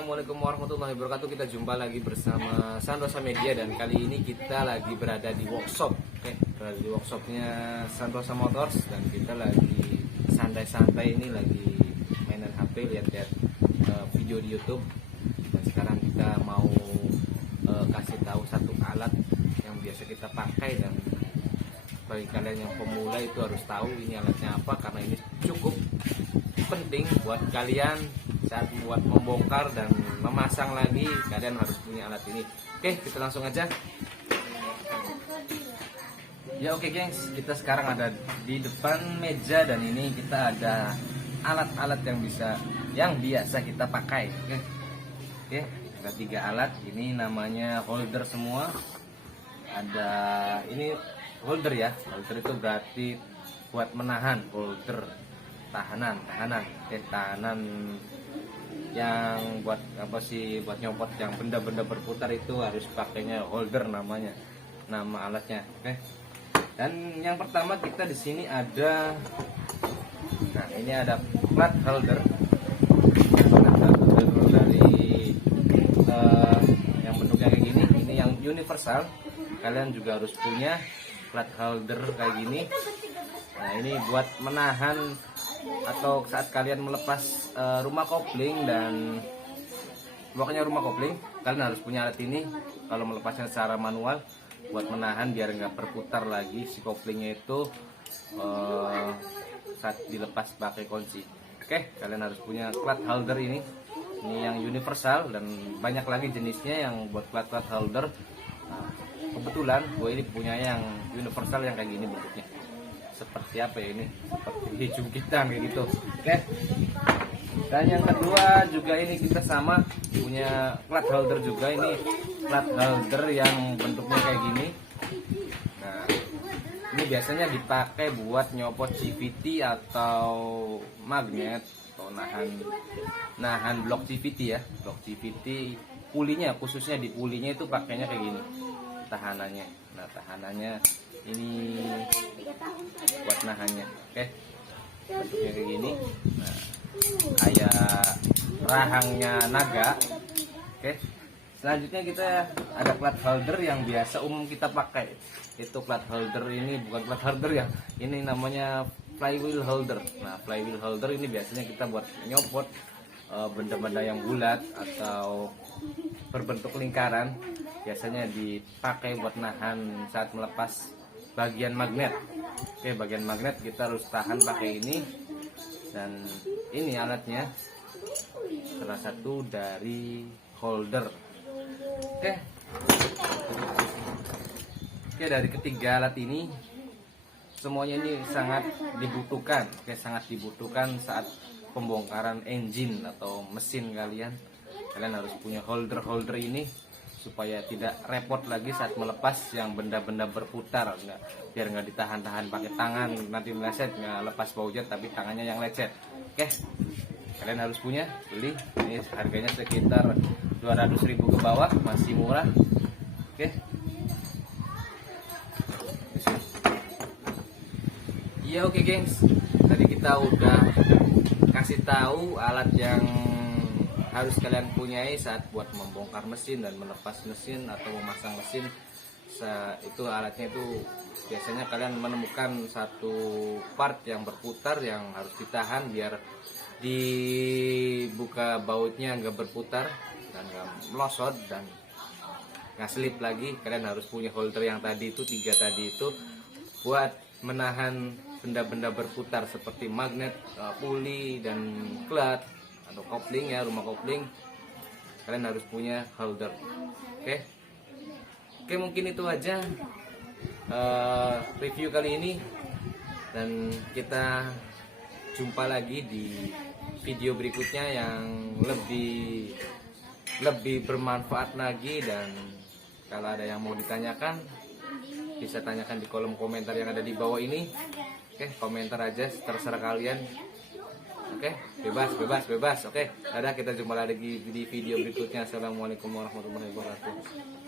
Assalamualaikum warahmatullahi wabarakatuh. Kita jumpa lagi bersama Sanrosa Media dan kali ini kita lagi berada di workshop. Berada di workshopnya Sanrosa Motors dan kita lagi santai-santai ini lagi mainan HP, lihat-lihat video di YouTube. Dan sekarang kita mau kasih tahu satu alat yang biasa kita pakai dan bagi kalian yang pemula itu harus tahu ini alatnya apa, karena ini cukup penting buat kalian saat buat membongkar dan memasang lagi. Kalian harus punya alat ini. Oke, kita langsung aja. Ya oke gengs, kita sekarang ada di depan meja dan ini kita ada alat-alat yang biasa kita pakai. Oke, ada 3 alat. Ini namanya holder semua. Ada ini holder ya. Holder itu berarti buat menahan, holder tahanan. Oke, tahanan yang buat apa sih, buat nyopot yang benda-benda berputar itu harus pakainya holder, namanya, nama alatnya. Oke. Dan yang pertama kita di sini ada, nah ini ada plat holder. Dari yang bentuknya kayak gini, ini yang universal. Kalian juga harus punya plat holder kayak gini. Nah ini buat menahan atau saat kalian melepas rumah kopling dan pokoknya rumah kopling, kalian harus punya alat ini. Kalau melepasnya secara manual buat menahan biar nggak berputar lagi si koplingnya itu saat dilepas pakai kunci. Oke, kalian harus punya plat holder ini. Ini yang universal dan banyak lagi jenisnya yang buat plat holder. Nah, kebetulan gue ini punya yang universal yang kayak gini bentuknya. Seperti apa ya ini? Seperti hijau kita kayak gitu. Oke. Dan yang kedua juga ini kita sama punya plat holder juga. Ini plat holder yang bentuknya kayak gini. Nah, ini biasanya dipakai buat nyopot CVT atau magnet atau nahan blok CVT ya. Blok CVT pulinya, khususnya di pulinya itu pakainya kayak gini. Tahanannya. Nah, tahanannya ini buat nahannya. Oke, bentuknya kayak gini. Nah, kayak rahangnya naga. Oke, selanjutnya kita ada plat holder yang biasa umum kita pakai. Itu plat holder ini bukan plat holder ya, ini namanya flywheel holder. Nah, flywheel holder ini biasanya kita buat nyopot benda-benda yang bulat atau berbentuk lingkaran. Biasanya dipakai buat nahan saat melepas bagian magnet. Oke, bagian magnet kita harus tahan pakai ini. Dan ini alatnya, salah satu dari holder. Oke, dari ketiga alat ini semuanya ini sangat dibutuhkan. Oke, sangat dibutuhkan saat pembongkaran engine atau mesin kalian. Kalian harus punya holder ini supaya tidak repot lagi saat melepas yang benda-benda berputar. Biar nggak ditahan-tahan pakai tangan, nanti meleset, nggak lepas baunya tapi tangannya yang lecet. Oke, kalian harus punya, beli. Ini harganya sekitar 200.000 ke bawah, masih murah. Oke. Iya oke gengs, tadi kita udah kasih tahu alat yang harus kalian punyai saat buat membongkar mesin dan melepas mesin atau memasang mesin. Itu alatnya itu biasanya kalian menemukan satu part yang berputar yang harus ditahan biar dibuka bautnya nggak berputar dan nggak melosot dan nggak selip lagi. Kalian harus punya holder yang tadi itu, 3 tadi itu, buat menahan benda-benda berputar seperti magnet, puli dan klat atau kopling ya, rumah kopling. Kalian harus punya holder. Oke, mungkin itu aja review kali ini dan kita jumpa lagi di video berikutnya yang lebih bermanfaat lagi. Dan kalau ada yang mau ditanyakan bisa tanyakan di kolom komentar yang ada di bawah ini. Oke, komentar aja terserah kalian. Oke, bebas. Oke, dadah, kita jumpa lagi di video berikutnya. Assalamualaikum warahmatullahi wabarakatuh.